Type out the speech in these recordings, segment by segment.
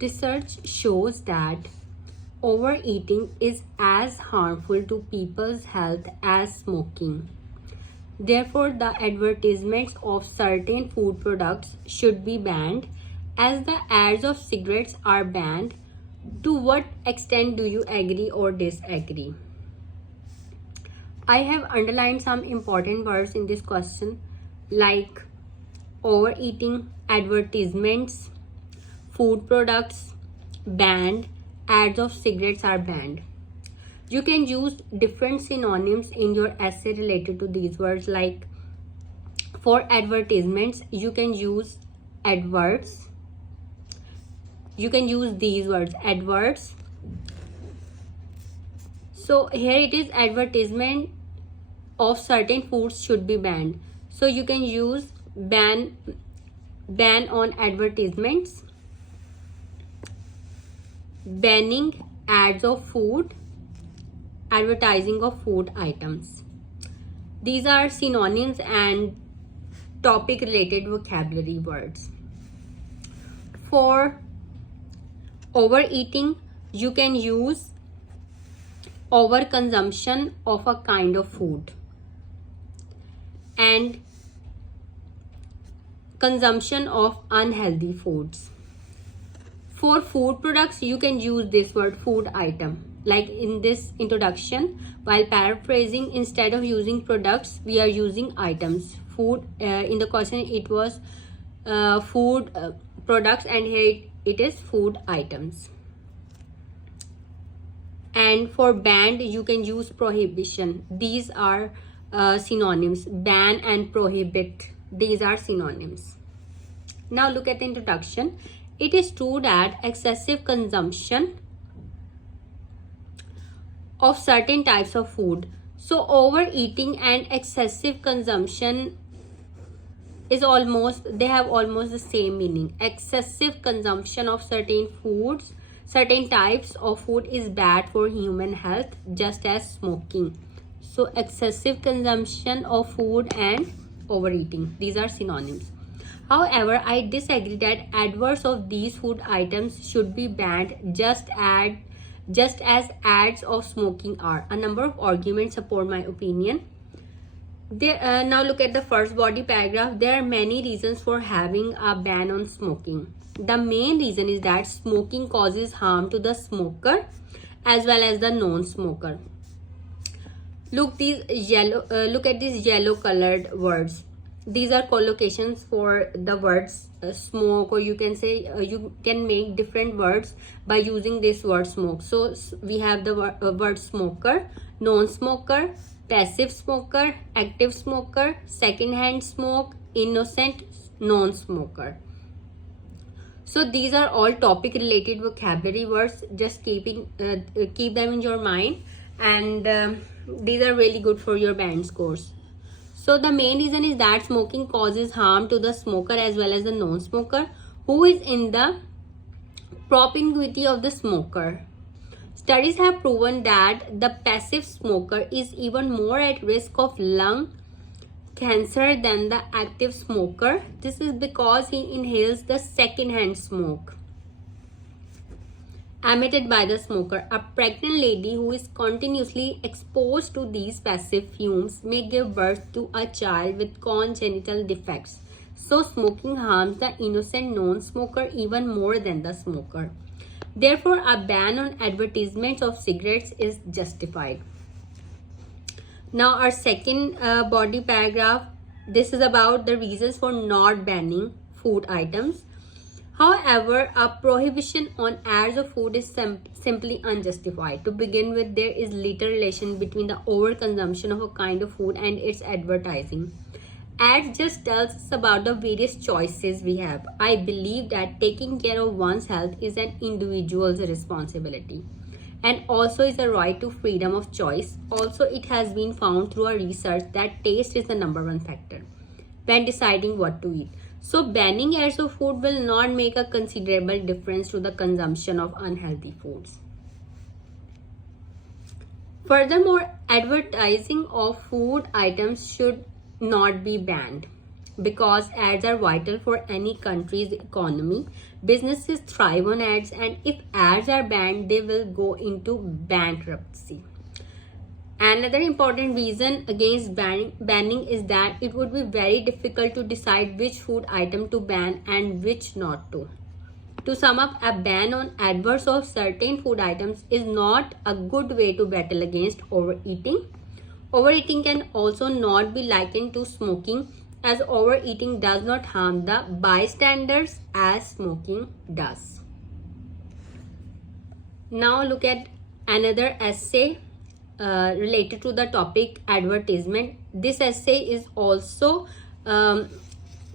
Research shows that overeating is as harmful to people's health as smoking. Therefore, the advertisements of certain food products should be banned, as the ads of cigarettes are banned. To what extent do you agree or disagree? I have underlined some important words in this question like overeating, advertisements, food products, banned, ads of cigarettes are banned. You can use different synonyms in your essay related to these words, like for advertisements, you can use adverts. You can use these words, adverts. So here it is, advertisement of certain foods should be banned. So you can use ban on advertisements, banning ads of food, advertising of food items. These are synonyms and topic related vocabulary words. For overeating, you can use overconsumption of a kind of food and consumption of unhealthy foods. For food products, you can use this word food item. Like in this introduction, while paraphrasing, instead of using products, we are using items. Food, in the question it was food products, and here it is food items. And for banned, you can use prohibition. These are synonyms. Ban and prohibit, these are synonyms. Now look at the introduction. It is true that excessive consumption of certain types of food. So overeating and excessive consumption is they have almost the same meaning. Excessive consumption of certain foods, certain types of food is bad for human health, just as smoking. So excessive consumption of food and overeating, these are synonyms. However, I disagree that adverts of these food items should be banned just as ads of smoking are. A number of arguments support my opinion. Now look at the first body paragraph. There are many reasons for having a ban on smoking. The main reason is that smoking causes harm to the smoker as well as the non-smoker. Look at these yellow colored words. These are collocations for the words smoke, or you can say you can make different words by using this word smoke. So we have the word smoker, non-smoker, passive smoker, active smoker, second-hand smoke, innocent non-smoker. So these are all topic related vocabulary words. Just keep them in your mind, and these are really good for your band scores. So the main reason is that smoking causes harm to the smoker as well as the non-smoker who is in the propinquity of the smoker. Studies have proven that the passive smoker is even more at risk of lung cancer than the active smoker. This is because he inhales the second-hand smoke emitted by the smoker. A pregnant lady who is continuously exposed to these passive fumes may give birth to a child with congenital defects. So smoking harms the innocent non-smoker even more than the smoker. Therefore, a ban on advertisements of cigarettes is justified. Now our second body paragraph, this is about the reasons for not banning food items. However, a prohibition on ads of food is simply unjustified. To begin with, there is little relation between the overconsumption of a kind of food and its advertising. Ads just tells us about the various choices we have. I believe that taking care of one's health is an individual's responsibility and also is a right to freedom of choice. Also, it has been found through our research that taste is the #1 factor when deciding what to eat. So banning ads of food will not make a considerable difference to the consumption of unhealthy foods. Furthermore, advertising of food items should not be banned because ads are vital for any country's economy. Businesses thrive on ads, and if ads are banned, they will go into bankruptcy. Another important reason against banning is that it would be very difficult to decide which food item to ban and which not to. To sum up, a ban on adverts of certain food items is not a good way to battle against overeating. Overeating can also not be likened to smoking, as overeating does not harm the bystanders as smoking does. Now look at another essay related to the topic advertisement. This essay is also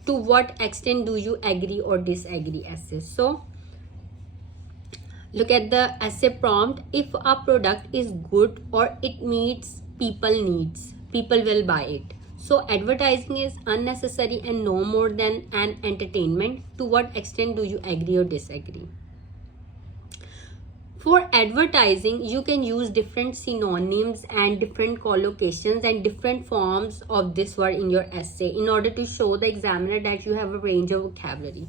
to what extent do you agree or disagree essay. So look at the essay prompt. If a product is good or it meets people needs, people will buy it. So advertising is unnecessary and no more than an entertainment. To what extent do you agree or disagree? For advertising, you can use different synonyms and different collocations and different forms of this word in your essay in order to show the examiner that you have a range of vocabulary.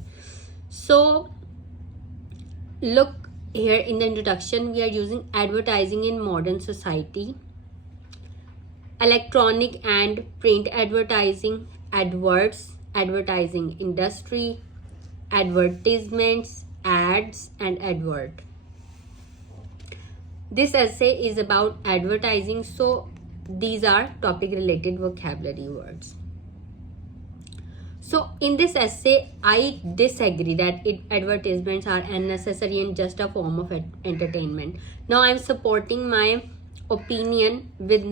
So look here in the introduction, we are using advertising in modern society, electronic and print advertising, adverts, advertising industry, advertisements, ads, and advert. This essay is about advertising, so these are topic related vocabulary words. So in this essay, I disagree that advertisements are unnecessary and just a form of entertainment. Now I'm supporting my opinion with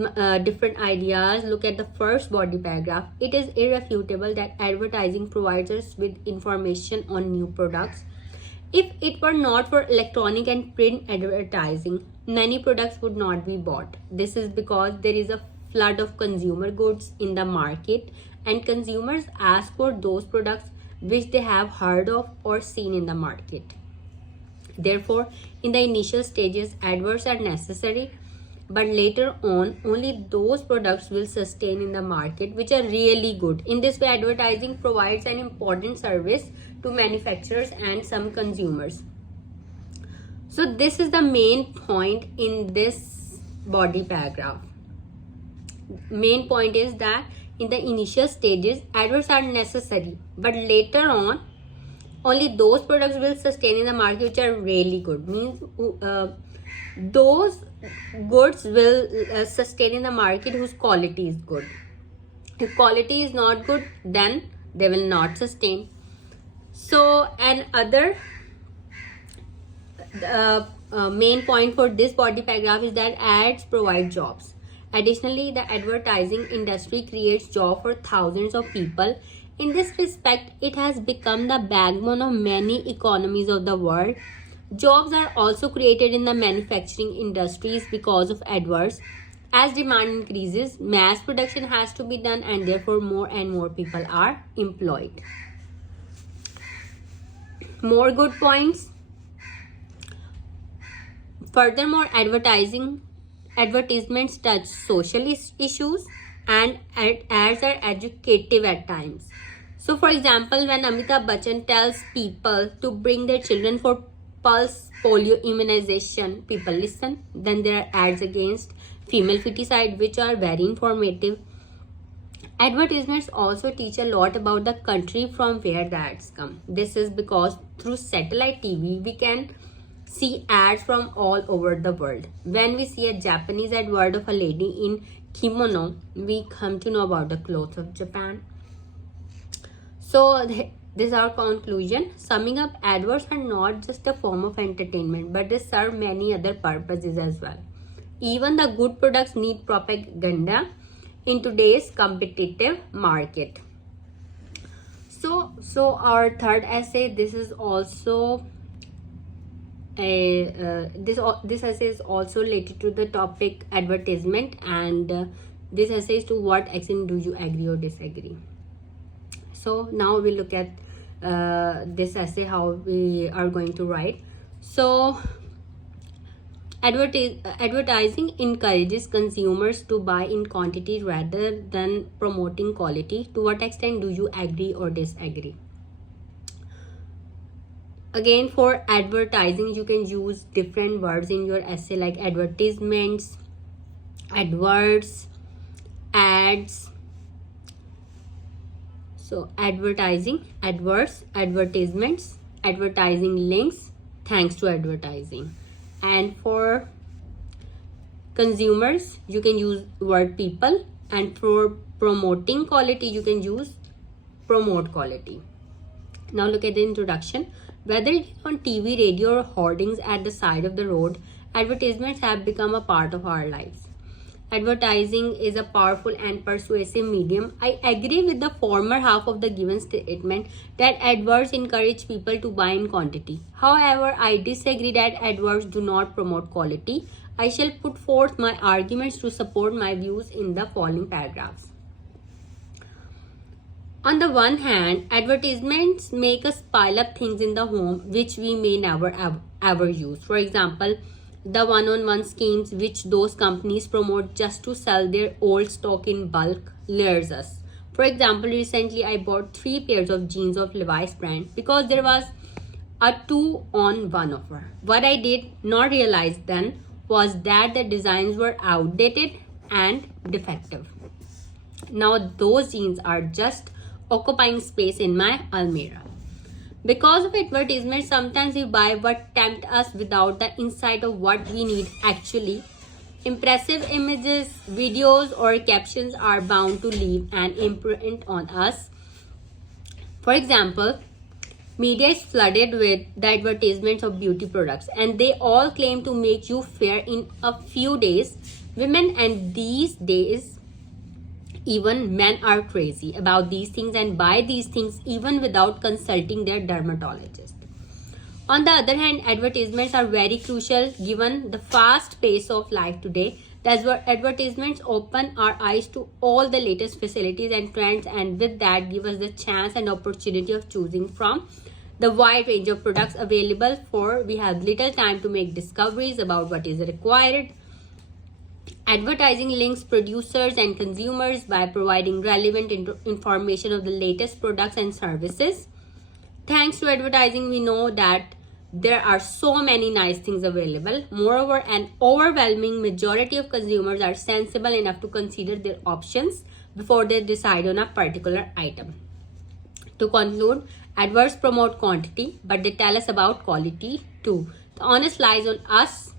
different ideas. Look at the first body paragraph. It is irrefutable that advertising provides us with information on new products. If it were not for electronic and print advertising, many products would not be bought. This is because there is a flood of consumer goods in the market, and consumers ask for those products which they have heard of or seen in the market. Therefore, in the initial stages, adverts are necessary, but later on, only those products will sustain in the market which are really good. In this way, advertising provides an important service to manufacturers and some consumers. So this is the main point in this body paragraph. Main point is that in the initial stages, adverts are necessary, but later on, only those products will sustain in the market which are really good. Means those goods will sustain in the market whose quality is good. If quality is not good, then they will not sustain. So another main point for this body paragraph is that ads provide jobs. Additionally, the advertising industry creates jobs for thousands of people. In this respect, it has become the backbone of many economies of the world. Jobs are also created in the manufacturing industries because of adverts. As demand increases, mass production has to be done, and therefore more and more people are employed. More good points. Furthermore, advertisements touch social issues, and ads are educative at times. So for example, when Amitabh Bachchan tells people to bring their children for pulse polio immunization, people listen. Then there are ads against female feticide which are very informative. Advertisements also teach a lot about the country from where the ads come. This is because through satellite TV we can see ads from all over the world. When we see a Japanese advert of a lady in kimono, we come to know about the clothes of Japan. So this is our conclusion. Summing up, adverts are not just a form of entertainment, but they serve many other purposes as well. Even the good products need propaganda in today's competitive market. So our third essay, this is also this essay is also related to the topic advertisement, and this essay is to what extent do you agree or disagree. So now we look at this essay, how we are going to write. So advertising encourages consumers to buy in quantity rather than promoting quality. To what extent do you agree or disagree? Again, for advertising, you can use different words in your essay like advertisements, adverts, ads. So advertising, adverts, advertisements, advertising links, thanks to advertising. And for consumers, you can use word people, and for promoting quality, you can use promote quality. Now look at the introduction. Whether it is on TV, radio, or hoardings at the side of the road, advertisements have become a part of our lives. Advertising is a powerful and persuasive medium. I agree with the former half of the given statement that adverts encourage people to buy in quantity. However, I disagree that adverts do not promote quality. I shall put forth my arguments to support my views in the following paragraphs. On the one hand, advertisements make us pile up things in the home which we may never ever use. For example, the one-on-one schemes which those companies promote just to sell their old stock in bulk lures us. For example, recently I bought 3 pairs of jeans of Levi's brand because there was a 2-on-1 offer. What I did not realize then was that the designs were outdated and defective. Now those jeans are just occupying space in my almirah. Because of advertisements, sometimes we buy what tempt us without the insight of what we need actually. Impressive images, videos, or captions are bound to leave an imprint on us. For example, media is flooded with the advertisements of beauty products, and they all claim to make you fair in a few days. Women and these days, even men, are crazy about these things and buy these things even without consulting their dermatologist. On the other hand, advertisements are very crucial given the fast pace of life today. That's where advertisements open our eyes to all the latest facilities and trends, and with that give us the chance and opportunity of choosing from the wide range of products available, for we have little time to make discoveries about what is required. Advertising links producers and consumers by providing relevant information of the latest products and services. Thanks to advertising, we know that there are so many nice things available. Moreover, an overwhelming majority of consumers are sensible enough to consider their options before they decide on a particular item. To conclude, adverts promote quantity, but they tell us about quality too. The onus lies on us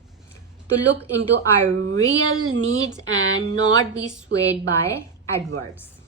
to look into our real needs and not be swayed by adverts.